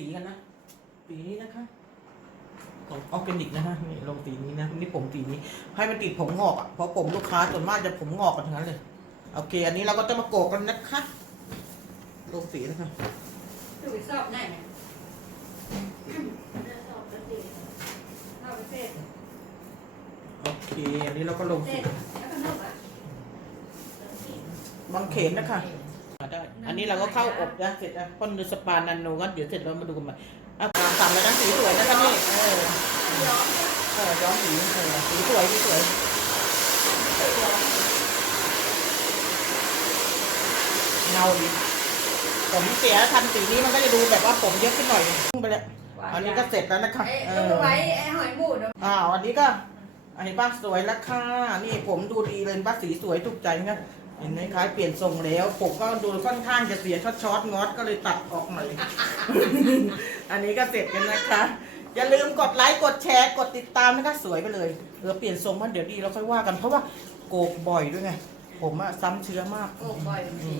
สีกันนะสีนี้นะคะของออร์แกนิกนะฮะนี่ลงสีนี้นะนี่ผมสีนี้ ให้มันติดผมงอกอะเพราะผมลูกค้าส่วนมากจะผมงอกกันทั้งนั้นเลยโอเค อันนี้เราก็จะมาโกกกันนะคะลงสีนะคะดูไปสอบได้ไหมสอบก็ดีสอบเสร็จโอเค อันนี้เราก็ลงเสสีร็จแล้วก็นกอะบางเขนนะคะได้ อันนี้เราก็เข้าอบนะเสร็จแล้วพ่นด้วยสปานันโนก็เดี๋ยวเสร็จเรามาดูกันใหม่อะสั่งแล้วนะสีสวยนะคะนี่เออย้อมเออย้อมสีเออสีสวยสีสวยเงาดีผมเสียทันสีนี้มันก็จะดูแบบว่าผมเยอะขึ้นหน่อยไปเลยอันนี้ก็เสร็จแล้วนะคะไอ้เออไว้ไอหอยหมูดอ้าวอันนี้ก็อันนี้ป้าสวยแล้วค่ะนี่ผมดูดีเลยป้าสีสวยถูกใจนะ เห็นไหมคล้ายเปลี่ยนทรงแล้วผมก็ดูค่อนข้างจะเสียช็อตช็อตงอตก็เลยตัดออกหน่อย อันนี้ก็เสร็จกันนะคะ อย่าลืมกดไลค์กดแชร์กดติดตามนะคะสวยไปเลยเออเปลี่ยนทรงมันเดี๋ยวดีเราค่อยว่ากันเพราะว่าโกกบ่อยด้วยไงผมอะซ้ำเชื้อมาก โกกบ่อยจริง